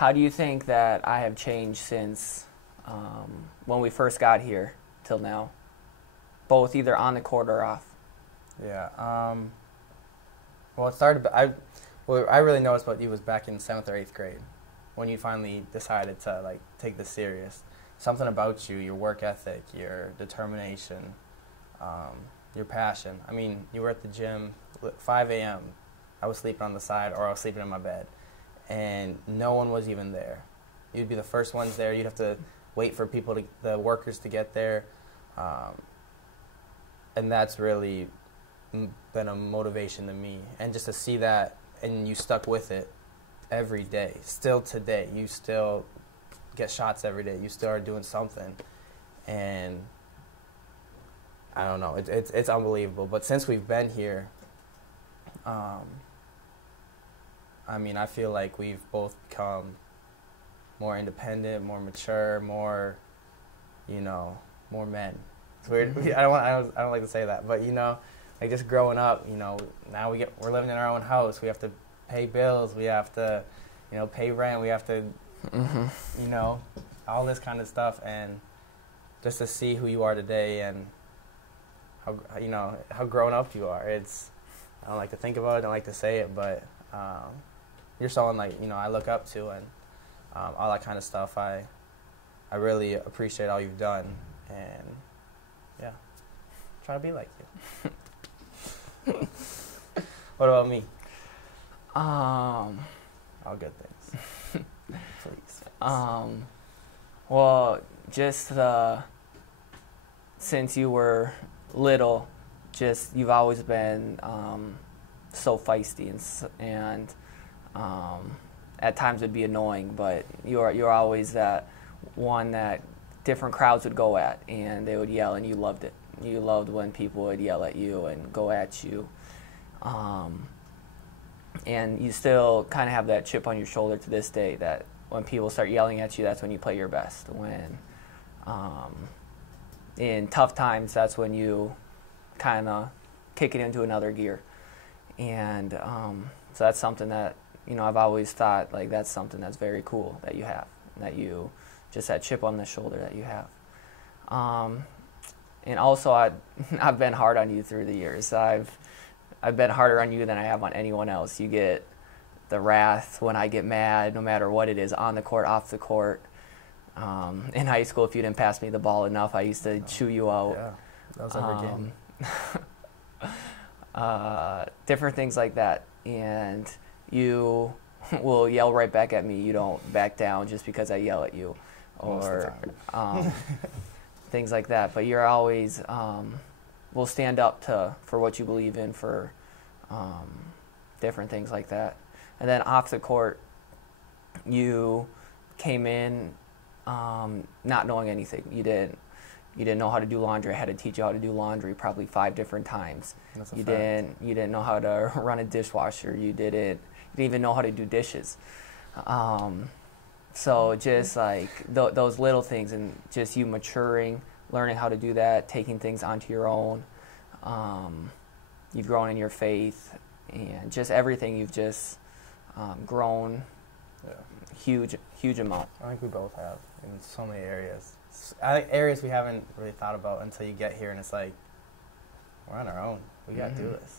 How do you think that I have changed since when we first got here till now? Both either on the court or off. Yeah. Well, it started. What I really noticed about you was back in 7th or 8th grade, when you finally decided to like take this serious. Something about you, your work ethic, your determination, your passion. I mean, you were at the gym 5 a.m. I was sleeping on the side, or I was sleeping in my bed, and no one was even there. You'd be the first ones there. You'd have to wait for the workers to get there, and that's really been a motivation to me. And just to see that, and you stuck with it every day. Still today, you still get shots every day. You still are doing something, and I don't know. It's unbelievable. But since we've been here, I mean, I feel like we've both become more independent, more mature, more, more men. It's weird. I don't like to say that, but like just growing up, now we're living in our own house. We have to pay bills. We have to, pay rent. We have to, all this kind of stuff, and just to see who you are today and how grown up you are. I don't like to think about it. I don't like to say it, but you're someone like I look up to, and all that kind of stuff. I really appreciate all you've done, and yeah, try to be like you. What about me? All good things. Please. Well, just since you were little, you've always been so feisty and at times it'd be annoying, but you're always that one that different crowds would go at, and they would yell, and you loved it. You loved when people would yell at you and go at you. And you still kind of have that chip on your shoulder to this day that when people start yelling at you, that's when you play your best. When in tough times, that's when you kind of kick it into another gear. And so that's something that, I've always thought, like, that's something that's very cool that you have, that you, just that chip on the shoulder that you have. And also, I've been hard on you through the years. I've been harder on you than I have on anyone else. You get the wrath when I get mad, no matter what it is, on the court, off the court. In high school, if you didn't pass me the ball enough, I used to chew you out. Yeah, that was every game. Different things like that. And you will yell right back at me. You don't back down just because I yell at you. Or things like that. But you're always will stand up for what you believe in, for different things like that. And then off the court, you came in not knowing anything. You didn't know how to do laundry. I had to teach you how to do laundry probably 5 different times. That's a you fact. didn't know how to run a dishwasher. You didn't even know how to do dishes. So just like those little things, and just you maturing, learning how to do that, taking things onto your own. You've grown in your faith, and just everything. You've just grown huge amount. I think we both have in so many areas. I think areas we haven't really thought about until you get here, and it's like, we're on our own. We got to do this.